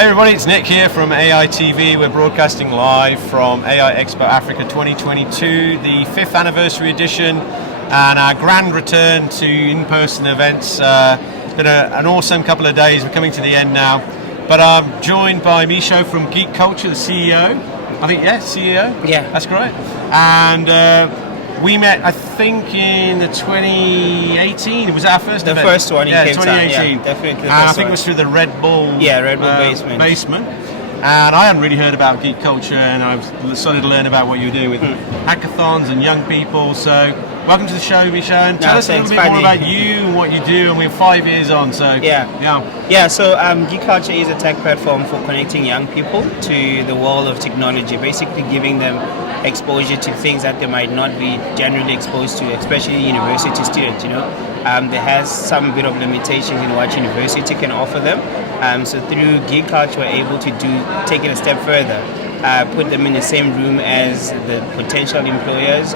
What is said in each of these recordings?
Hi everybody, it's Nick here from AI TV. We're broadcasting live from AI Expo Africa 2022, the 5th anniversary edition, and our grand return to in-person events. It's been an awesome couple of days. We're coming to the end now, but I'm joined by Mixo from Geekulcha, the CEO. I think, CEO? Yeah. That's correct. And we met, I think, in the 2018. It was our first event. The first one in Cape Town. 2018. Yeah, definitely the first I think it was through the Red Bull. Yeah, Red Bull basement. And I hadn't really heard about Geekulcha, and I was starting to learn about what you were doing with hackathons and young people. So, welcome to the show, Misha, and tell us a little bit more about you and what you do. And we're 5 years on, so So Geekulcha is a tech platform for connecting young people to the world of technology, basically giving them exposure to things that they might not be generally exposed to, especially university students. There has some bit of limitations in what university can offer them. So through Geekulcha, we're able to take it a step further. Put them in the same room as the potential employers,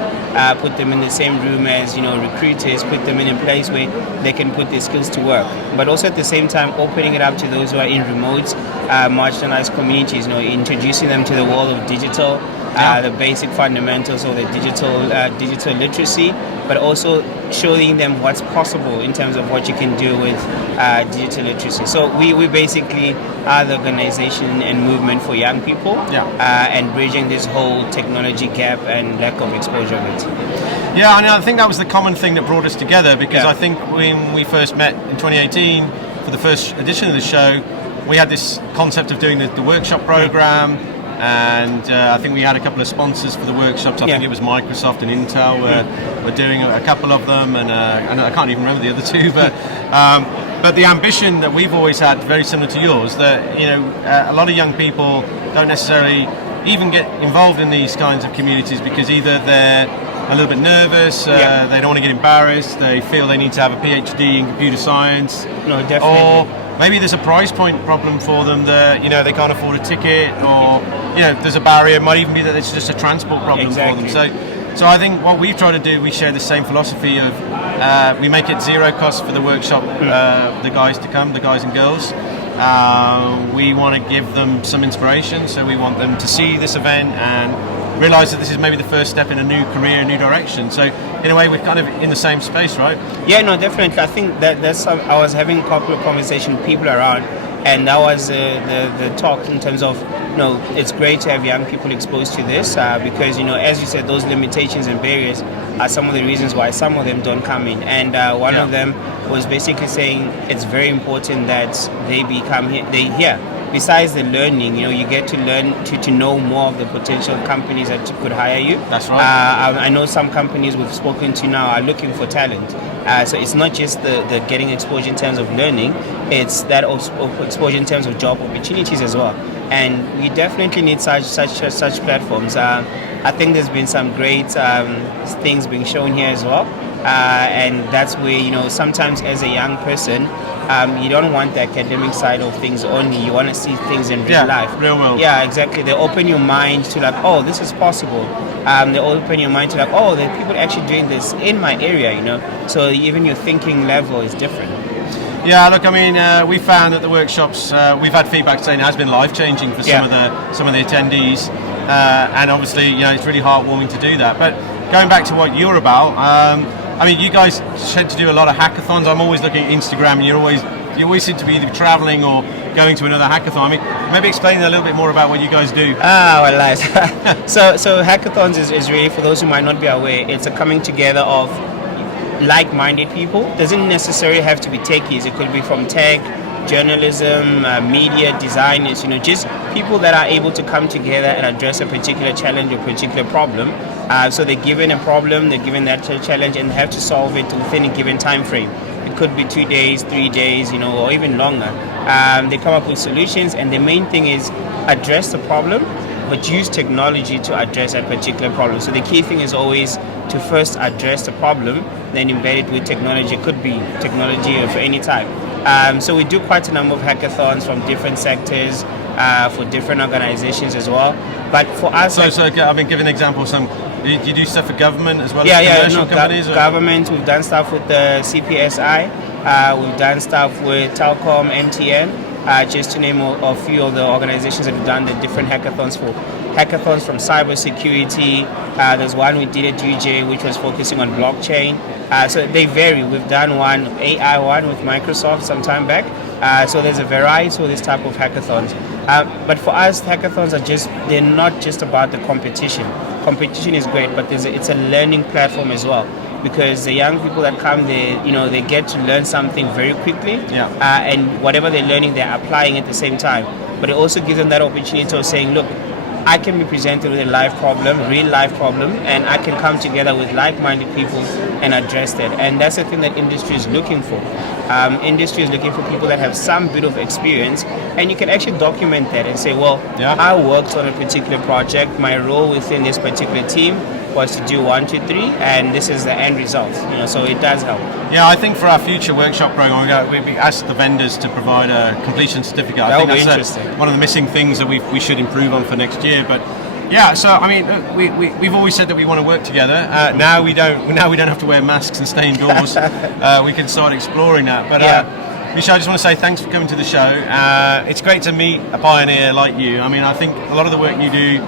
put them in the same room as recruiters, put them in a place where they can put their skills to work. But also at the same time opening it up to those who are in remote, marginalized communities, introducing them to the world of digital, the basic fundamentals of the digital literacy, but also showing them what's possible in terms of what you can do with digital literacy. So we basically are the organization and movement for young people, and bridging this whole technology gap and lack of exposure of it. Yeah, and I think that was the common thing that brought us together, because I think when we first met in 2018 for the first edition of the show, we had this concept of doing the workshop program. And I think we had a couple of sponsors for the workshops. I think it was Microsoft and Intel were doing a couple of them, and I can't even remember the other two. But the ambition that we've always had, very similar to yours, that a lot of young people don't necessarily even get involved in these kinds of communities because either they're a little bit nervous, they don't want to get embarrassed, they feel they need to have a PhD in computer science. No, definitely. Or maybe there's a price point problem for them that they can't afford a ticket, or there's a barrier. It might even be that it's just a transport problem for them. So I think what we've tried to do, we share the same philosophy of we make it zero cost for the workshop, the guys to come, the guys and girls. We want to give them some inspiration, so we want them to see this event and realise that this is maybe the first step in a new career, a new direction. So in a way, we're kind of in the same space, right? Yeah, no, definitely. I think that's I was having a couple of conversations with people around, and that was the talk in terms of it's great to have young people exposed to this because as you said, those limitations and barriers are some of the reasons why some of them don't come in. And one of them was basically saying it's very important that they become here. Besides the learning, you get to learn to know more of the potential companies that could hire you. That's right. I know some companies we've spoken to now are looking for talent. So it's not just the getting exposure in terms of learning, it's that exposure in terms of job opportunities as well. And we definitely need such platforms. I think there's been some great things being shown here as well. And that's where, sometimes as a young person, you don't want the academic side of things only. You want to see things in real life. Real world. Yeah, exactly. They open your mind to this is possible. They open your mind to there are people actually doing this in my area, So even your thinking level is different. Yeah, look, I mean, we found at the workshops, we've had feedback saying it has been life-changing for some of the attendees, and obviously, it's really heartwarming to do that. But going back to what you're about, I mean, you guys tend to do a lot of hackathons. I'm always looking at Instagram, and you always seem to be either traveling or going to another hackathon. I mean, maybe explain a little bit more about what you guys do. So hackathons is really, for those who might not be aware, it's a coming together of like-minded people. Doesn't necessarily have to be techies. It could be from tech, journalism, media, designers, just people that are able to come together and address a particular challenge or particular problem. So they're given a problem, they're given that challenge, and they have to solve it within a given time frame. It could be 2 days, 3 days, or even longer. They come up with solutions, and the main thing is address the problem, but use technology to address that particular problem. So the key thing is always to first address the problem, then embed it with technology. It could be technology of any type. So we do quite a number of hackathons from different sectors, for different organizations as well. But for us... So I mean, give an example of some... Do you do stuff for government as well as commercial companies? Government. We've done stuff with the CPSI. We've done stuff with Telkom, MTN. just to name a few of the organizations that have done the different hackathons for. Hackathons from cybersecurity. There's one we did at UJ which was focusing on blockchain. So they vary. We've done one AI one with Microsoft some time back. So there's a variety of this type of hackathons. But for us, hackathons they're not just about the competition. Competition is great, but it's a learning platform as well. Because the young people that come there, they get to learn something very quickly. Yeah. And whatever they're learning, they're applying at the same time. But it also gives them that opportunity of saying, look, I can be presented with a real life problem, and I can come together with like-minded people and address that. And that's the thing that industry is looking for. Industry is looking for people that have some bit of experience, and you can actually document that and say, well, I worked on a particular project, my role within this particular team was to do 1, 2, 3, and this is the end result. So it does help. Yeah, I think for our future workshop program, we asked the vendors to provide a completion certificate. That I think would be that's interesting. one of the missing things that we should improve on for next year. But yeah, so I mean, we've always said that we want to work together. Now we don't have to wear masks and stay indoors. We can start exploring that. But Misha, I just want to say thanks for coming to the show. It's great to meet a pioneer like you. I mean, I think a lot of the work you do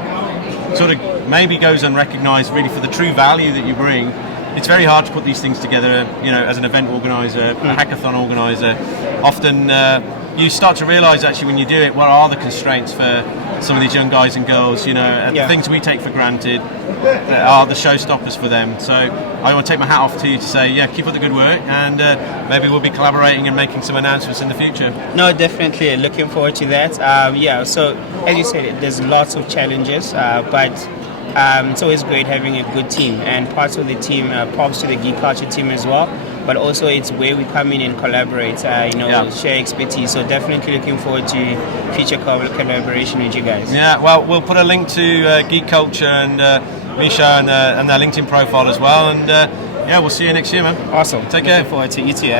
sort of maybe goes unrecognised really for the true value that you bring. It's very hard to put these things together, as an event organiser, a hackathon organiser. Often you start to realise actually when you do it, what are the constraints for some of these young guys and girls, the things we take for granted that are the showstoppers for them. So I want to take my hat off to you to say, keep up the good work, and maybe we'll be collaborating and making some announcements in the future. No, definitely. Looking forward to that. So as you said, there's lots of challenges, but it's always great having a good team, and parts of the team, props to the Geekulcha team as well, but also it's where we come in and collaborate, share expertise. So definitely looking forward to future collaboration with you guys. Yeah, well, we'll put a link to Geekulcha and Misha and their LinkedIn profile as well, and we'll see you next year, man. Awesome. Take care. Looking forward to you too.